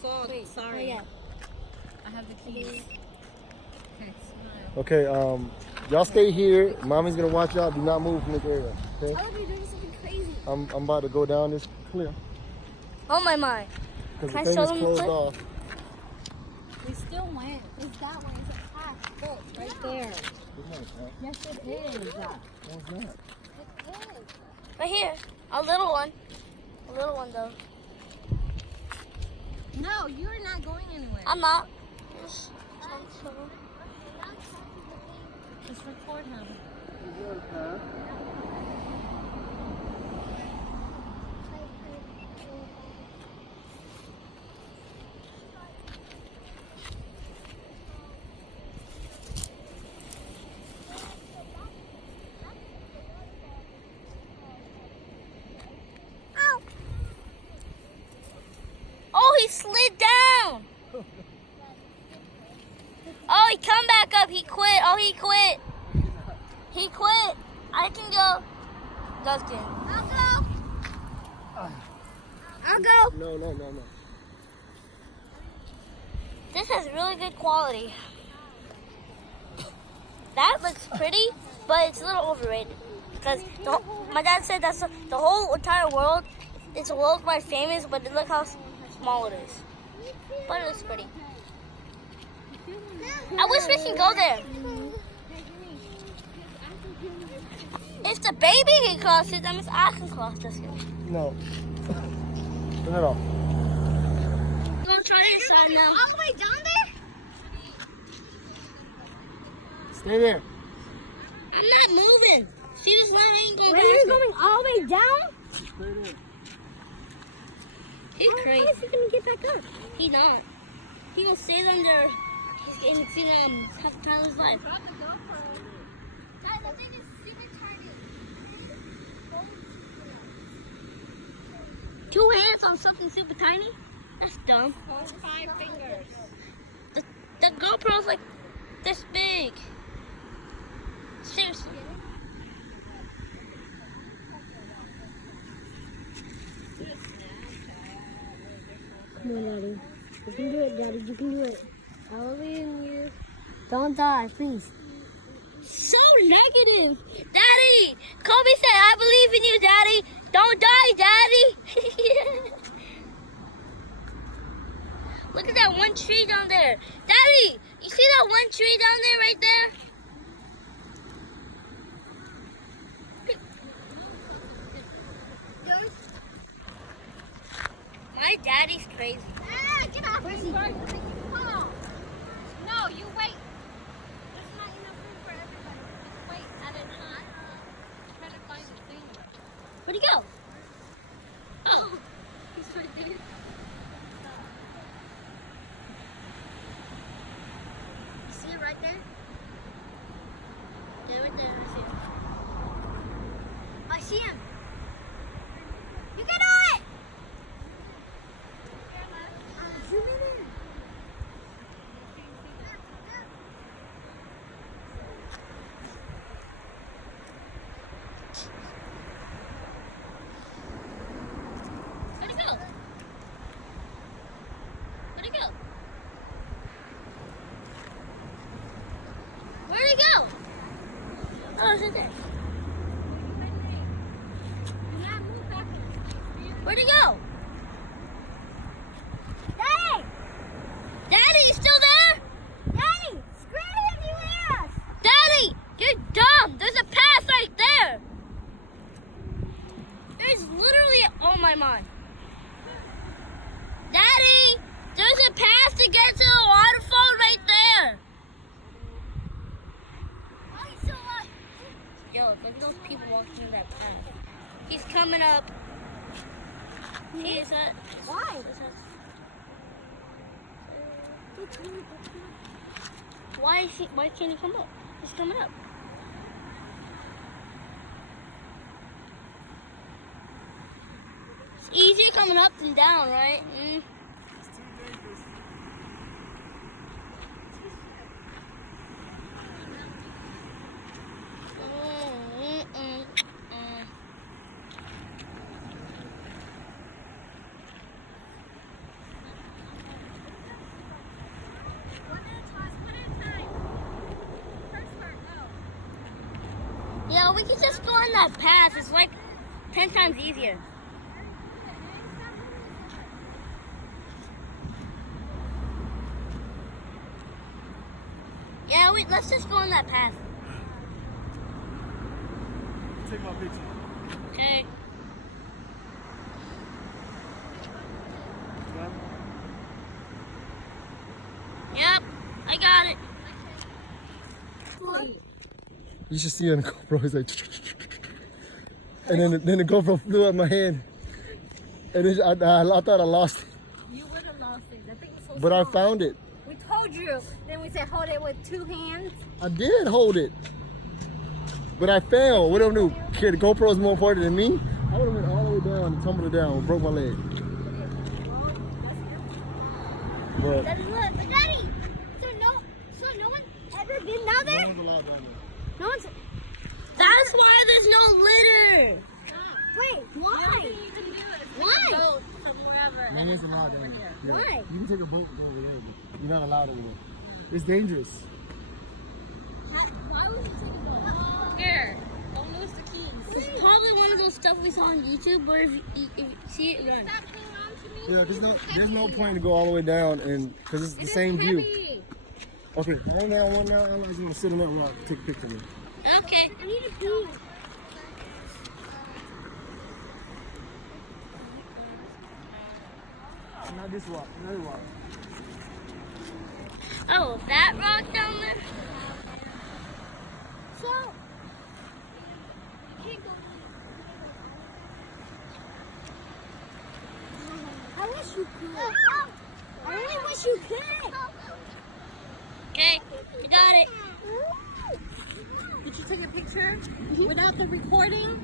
fog. Wait, Sorry. Oh, yeah. I have the keys. Okay, y'all stay here. Mommy's gonna watch y'all. Do not move from this area. Okay? I would be doing something crazy. I'm about to go down this cliff Oh my my. because Can I the thing show is them the closed cliff? off. We still went. It's that one. It's a path. Look, right there. Good night, man. Yes, it is. No, it's not. Right here. A little one. A little one though. No, you're not going anywhere. I'm not. Just record him. Oh, he slid down. Oh, he come back up. He quit. Oh, he quit. He quit. I can go. Dustin. I'll go. I'll go. No. This has really good quality. That looks pretty, but it's a little overrated. Because my dad said that's the whole entire world. It's worldwide famous, but look how small it is. But it looks pretty. I wish we can go there. If the baby can cross it, that means I can cross this. No. Turn it off. You want to try this side now? All the way down there? Stay there. I'm not moving. See, this line ain't going Wait, you're going all the way down? Stay there. He's crazy. How is he gonna get back up? He not. He gonna stay under. He's gonna have the time of his life. Guys, that thing is super tiny. 2 hands on something super tiny? That's dumb. 5 fingers. The GoPro's like this big. Seriously. Come on, Daddy. You can do it, Daddy. You can do it. I believe in you. Don't die, please. So negative. Daddy! Kobe said, I believe in you, Daddy. Don't die, Daddy. Look at that one tree down there. Daddy, you see that one tree down there right there? My daddy's crazy. Ah, get off me. No, you wait. There's not enough room for everybody. Just wait at a time. Try to find the thing. Where'd he go? Oh, he's right there. You see it right there? Yeah, right there. I see him. You can do it! Zoom in. Where'd he go? Where'd he go? Where'd he go? Oh, it's right there. Where'd he go? Daddy! Daddy, you still there? Daddy! Scream if you hear us! Daddy, you're dumb. There's a path right there. There's literally, oh my mind. Daddy, there's a path to get to the waterfall right there. Oh, he's still alive. Yo, look at those people walking in that path. He's coming up. He is that. Why? Why can't he come up? He's coming up. It's easier coming up than down, right? that path. It's like 10 times easier. Yeah, wait, let's just go on that path. Take my picture. Okay. Yep, I got it. You should see on the GoPro. It's like, and then the GoPro flew out my hand, and then I thought I lost it, You would have lost it. That thing was so but I small. found it. We told you. Then we said hold it with 2 hands. I did hold it, but I fell. What do I do? Okay, the GoPro is more important than me. I would have went all the way down and tumbled it down, broke my leg. But Daddy, look. But Daddy, so no one ever been down there? No one's. That is why there's no litter. Wait, why? You can do it. Why? Boat from wherever. It is allowed over there. Yeah. Why? You can take a boat over there, but you're not allowed over there. It's dangerous. Why would you take a boat? Here. Don't lose the keys. It's probably one of those stuff we saw on YouTube where if you see it, run. Stop hanging on to me. Yeah, there's no point to go all the way down, and because it's the same view. Heavy. Okay, one now. I'm just gonna sit on that rock, take a picture of me. Okay. I need to pee. Not this rock, another rock. Oh, that rock down there? So, I wish you could. I really wish you could. Okay, I got it. Did you take a picture without the recording?